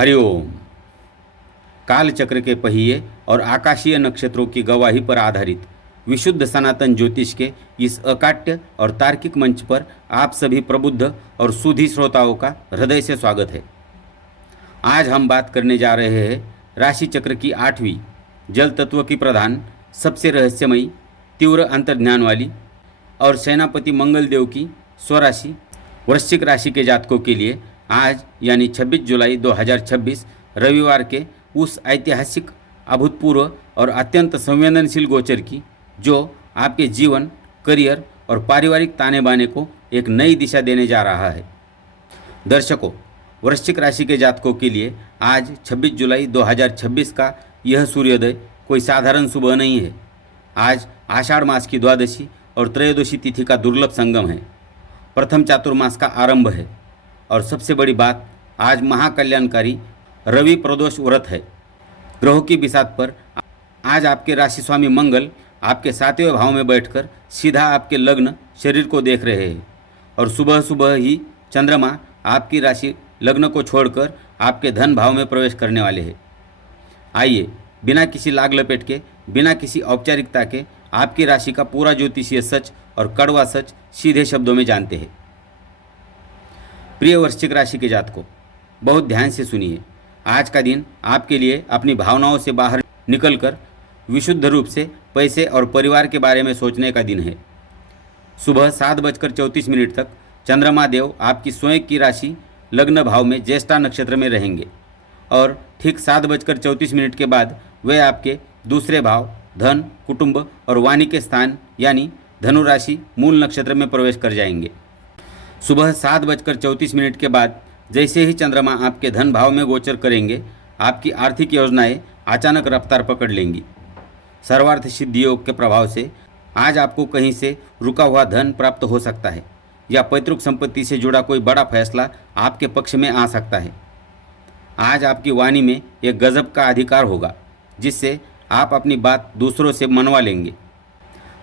हरिओम। कालचक्र के पहिए और आकाशीय नक्षत्रों की गवाही पर आधारित विशुद्ध सनातन ज्योतिष के इस अकाट्य और तार्किक मंच पर आप सभी प्रबुद्ध और सुधी श्रोताओं का हृदय से स्वागत है। आज हम बात करने जा रहे हैं राशि चक्र की 8वीं जल तत्व की प्रधान, सबसे रहस्यमयी, तीव्र अंतर्ज्ञान वाली और सेनापति मंगल देव की स्वराशि वृश्चिक राशि के जातकों के लिए आज यानी 26 जुलाई 2026 रविवार के उस ऐतिहासिक, अभूतपूर्व और अत्यंत संवेदनशील गोचर की जो आपके जीवन, करियर और पारिवारिक ताने बाने को एक नई दिशा देने जा रहा है। दर्शकों, वृश्चिक राशि के जातकों के लिए आज 26 जुलाई 2026 का यह सूर्योदय कोई साधारण सुबह नहीं है। आज आषाढ़ मास की द्वादशी और त्रयोदशी तिथि का दुर्लभ संगम है। प्रथम चातुर्मास का आरंभ है और सबसे बड़ी बात, आज महाकल्याणकारी रवि प्रदोष व्रत है। ग्रहों की बिसात पर आज आपके राशि स्वामी मंगल आपके 7वें भाव में बैठकर सीधा आपके लग्न शरीर को देख रहे हैं और सुबह सुबह ही चंद्रमा आपकी राशि लग्न को छोड़कर आपके धन भाव में प्रवेश करने वाले हैं। आइए, बिना किसी लाग लपेट के, बिना किसी औपचारिकता के आपकी राशि का पूरा ज्योतिषीय सच और कड़वा सच सीधे शब्दों में जानते हैं। प्रिय वृश्चिक राशि के जातकों, बहुत ध्यान से सुनिए। आज का दिन आपके लिए अपनी भावनाओं से बाहर निकलकर विशुद्ध रूप से पैसे और परिवार के बारे में सोचने का दिन है। सुबह 7:34 तक चंद्रमा देव आपकी स्वयं की राशि लग्न भाव में ज्येष्ठा नक्षत्र में रहेंगे और ठीक 7:34 के बाद वे आपके दूसरे भाव धन, कुटुंब और वाणी के स्थान यानी धनु राशि मूल नक्षत्र में प्रवेश कर जाएंगे। सुबह 7:34 के बाद जैसे ही चंद्रमा आपके धन भाव में गोचर करेंगे, आपकी आर्थिक योजनाएं अचानक रफ्तार पकड़ लेंगी। सर्वार्थ सिद्धि योग के प्रभाव से आज आपको कहीं से रुका हुआ धन प्राप्त हो सकता है या पैतृक संपत्ति से जुड़ा कोई बड़ा फैसला आपके पक्ष में आ सकता है। आज आपकी वाणी में एक गजब का अधिकार होगा जिससे आप अपनी बात दूसरों से मनवा लेंगे।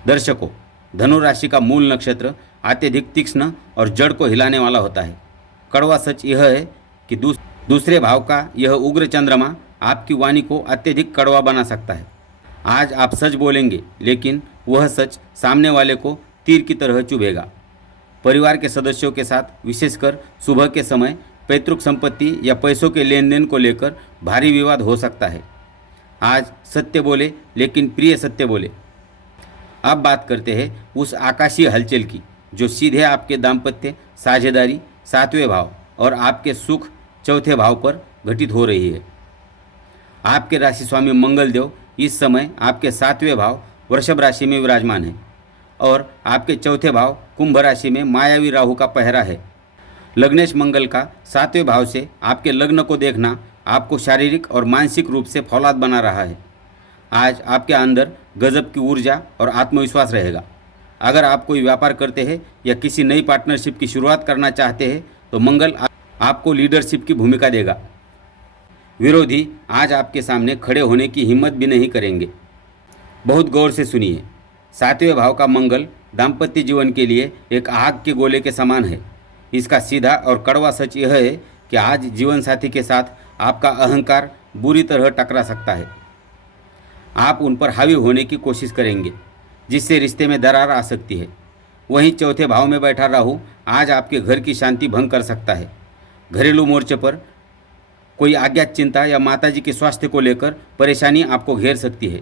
दर्शकों, धनु राशि का मूल नक्षत्र अत्यधिक तीक्ष्ण और जड़ को हिलाने वाला होता है। कड़वा सच यह है कि दूसरे भाव का यह उग्र चंद्रमा आपकी वाणी को अत्यधिक कड़वा बना सकता है। आज आप सच बोलेंगे, लेकिन वह सच सामने वाले को तीर की तरह चुभेगा। परिवार के सदस्यों के साथ विशेषकर सुबह के समय पैतृक संपत्ति या पैसों के लेन देन को लेकर भारी विवाद हो सकता है। आज सत्य बोले, लेकिन प्रिय सत्य बोले। अब बात करते हैं उस आकाशीय हलचल की जो सीधे आपके दाम्पत्य, साझेदारी 7वें भाव और आपके सुख 4थे भाव पर घटित हो रही है। आपके राशि स्वामी मंगल देव इस समय आपके 7वें भाव वृषभ राशि में विराजमान है और आपके 4थे भाव कुंभ राशि में मायावी राहु का पहरा है। लग्नेश मंगल का 7वें भाव से आपके लग्न को देखना आपको शारीरिक और मानसिक रूप से फौलाद बना रहा है। आज आपके अंदर गजब की ऊर्जा और आत्मविश्वास रहेगा। अगर आप कोई व्यापार करते हैं या किसी नई पार्टनरशिप की शुरुआत करना चाहते हैं तो मंगल आपको लीडरशिप की भूमिका देगा। विरोधी आज आपके सामने खड़े होने की हिम्मत भी नहीं करेंगे। बहुत गौर से सुनिए। 7वें भाव का मंगल दाम्पत्य जीवन के लिए एक आग के गोले के समान है। इसका सीधा और कड़वा सच यह है कि आज जीवन साथी के साथ आपका अहंकार बुरी तरह टकरा सकता है। आप उन पर हावी होने की कोशिश करेंगे जिससे रिश्ते में दरार आ सकती है। वहीं 4थे भाव में बैठा राहु आज आपके घर की शांति भंग कर सकता है। घरेलू मोर्चे पर कोई अज्ञात चिंता या माताजी के स्वास्थ्य को लेकर परेशानी आपको घेर सकती है।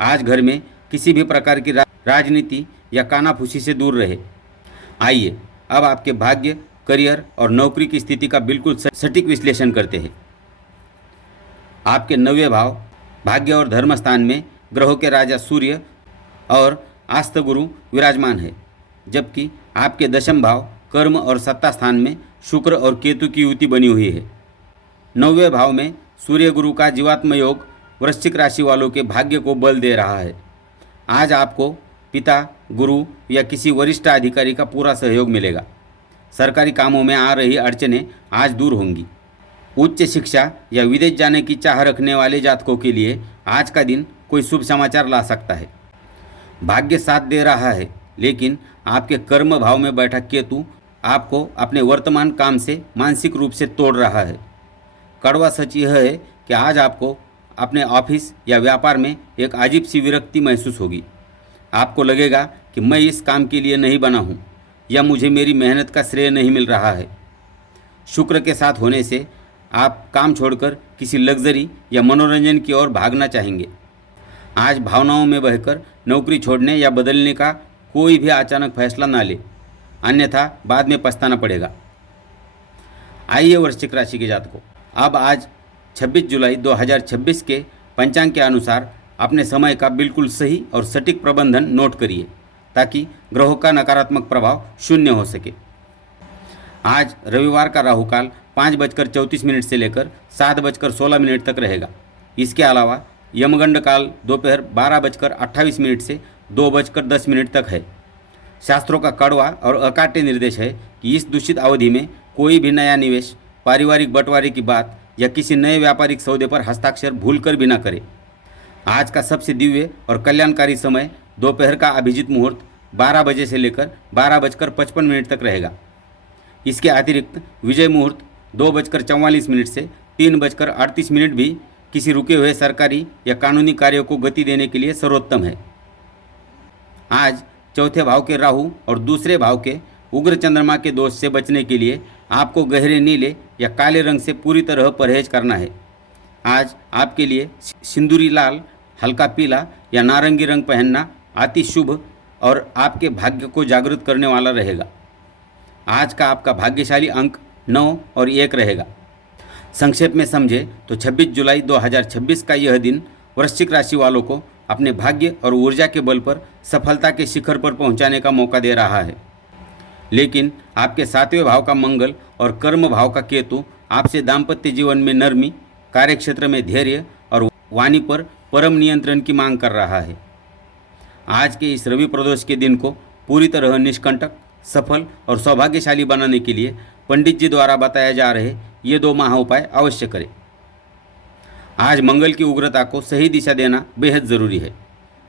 आज घर में किसी भी प्रकार की राजनीति या कानाफूसी से दूर रहे। आइए, अब आपके भाग्य, करियर और नौकरी की स्थिति का बिल्कुल सटीक विश्लेषण करते हैं। आपके 9वें भाव भाग्य और धर्म स्थान में ग्रहों के राजा सूर्य और आस्थ गुरु विराजमान है, जबकि आपके 10वें भाव कर्म और सत्ता स्थान में शुक्र और केतु की युति बनी हुई है। 9वें भाव में सूर्य गुरु का जीवात्म योग वृश्चिक राशि वालों के भाग्य को बल दे रहा है। आज आपको पिता, गुरु या किसी वरिष्ठ अधिकारी का पूरा सहयोग मिलेगा। सरकारी कामों में आ रही अड़चनें आज दूर होंगी। उच्च शिक्षा या विदेश जाने की चाह रखने वाले जातकों के लिए आज का दिन कोई शुभ समाचार ला सकता है। भाग्य साथ दे रहा है, लेकिन आपके कर्म भाव में बैठा केतु आपको अपने वर्तमान काम से मानसिक रूप से तोड़ रहा है। कड़वा सच यह है कि आज आपको अपने ऑफिस या व्यापार में एक अजीब सी विरक्ति महसूस होगी। आपको लगेगा कि मैं इस काम के लिए नहीं बना हूँ या मुझे मेरी मेहनत का श्रेय नहीं मिल रहा है। शुक्र के साथ होने से आप काम छोड़कर किसी लग्जरी या मनोरंजन की ओर भागना चाहेंगे। आज भावनाओं में बहकर नौकरी छोड़ने या बदलने का कोई भी अचानक फैसला ना ले, अन्यथा बाद में पछताना पड़ेगा। आइए वृश्चिक राशि के जातकों, अब आज 26 जुलाई 2026 के पंचांग के अनुसार अपने समय का बिल्कुल सही और सटीक प्रबंधन नोट करिए ताकि ग्रहों का नकारात्मक प्रभाव शून्य हो सके। आज रविवार का राहुकाल 5:34 से लेकर 7:16 तक रहेगा। इसके अलावा यमगंड काल दोपहर 12:28 से 2:10 तक है। शास्त्रों का कड़वा और अकाट्य निर्देश है कि इस दूषित अवधि में कोई भी नया निवेश, पारिवारिक बंटवारे की बात या किसी नए व्यापारिक सौदे पर हस्ताक्षर भूलकर भी न करें। आज का सबसे दिव्य और कल्याणकारी समय दोपहर का अभिजीत मुहूर्त 12 बजे से लेकर 12:55 तक रहेगा। इसके अतिरिक्त विजय मुहूर्त 2:44 से 3:38 भी किसी रुके हुए सरकारी या कानूनी कार्यों को गति देने के लिए सर्वोत्तम है। आज चौथे भाव के राहु और दूसरे भाव के उग्र चंद्रमा के दोष से बचने के लिए आपको गहरे नीले या काले रंग से पूरी तरह परहेज करना है। आज आपके लिए सिंदूरी लाल, हल्का पीला या नारंगी रंग पहनना अति शुभ और आपके भाग्य को जागृत करने वाला रहेगा। आज का आपका भाग्यशाली अंक 9 और 1 रहेगा। संक्षेप में समझे तो 26 जुलाई 2026 का यह दिन वृश्चिक राशि वालों को अपने भाग्य और ऊर्जा के बल पर सफलता के शिखर पर पहुंचाने का मौका दे रहा है। लेकिन आपके 7वें भाव का मंगल और कर्म भाव का केतु आपसे दाम्पत्य जीवन में नरमी, कार्यक्षेत्र में धैर्य और वाणी पर परम नियंत्रण की मांग कर रहा है। आज के इस रवि प्रदोष के दिन को पूरी तरह निष्कंटक, सफल और सौभाग्यशाली बनाने के लिए पंडित जी द्वारा बताया जा रहे ये 2 महाउपाय अवश्य करें। आज मंगल की उग्रता को सही दिशा देना बेहद ज़रूरी है।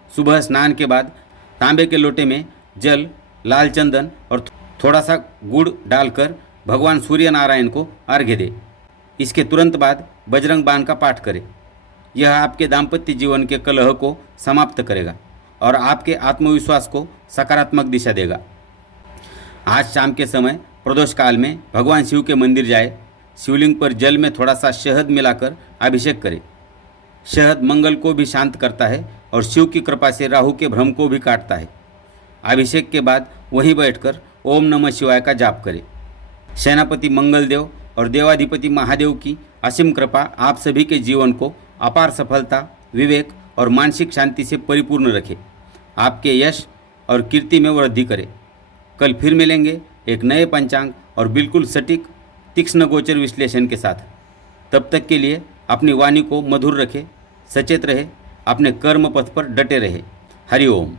सुबह स्नान के बाद तांबे के लोटे में जल, लाल चंदन और थोड़ा सा गुड़ डालकर भगवान सूर्य नारायण को अर्घ्य दें। इसके तुरंत बाद बजरंग बाण का पाठ करें। यह आपके दाम्पत्य जीवन के कलह को समाप्त करेगा और आपके आत्मविश्वास को सकारात्मक दिशा देगा। आज शाम के समय प्रदोष काल में भगवान शिव के मंदिर जाए, शिवलिंग पर जल में थोड़ा सा शहद मिलाकर अभिषेक करें। शहद मंगल को भी शांत करता है और शिव की कृपा से राहु के भ्रम को भी काटता है। अभिषेक के बाद वहीं बैठकर ओम नमः शिवाय का जाप करें। सेनापति मंगल देव और देवाधिपति महादेव की असीम कृपा आप सभी के जीवन को अपार सफलता, विवेक और मानसिक शांति से परिपूर्ण रखे, आपके यश और कीर्ति में वृद्धि करे। कल फिर मिलेंगे एक नए पंचांग और बिल्कुल सटीक, तीक्ष्ण गोचर विश्लेषण के साथ। तब तक के लिए अपनी वाणी को मधुर रखें, सचेत रहे, अपने कर्म पथ पर डटे रहे। हरि ओम।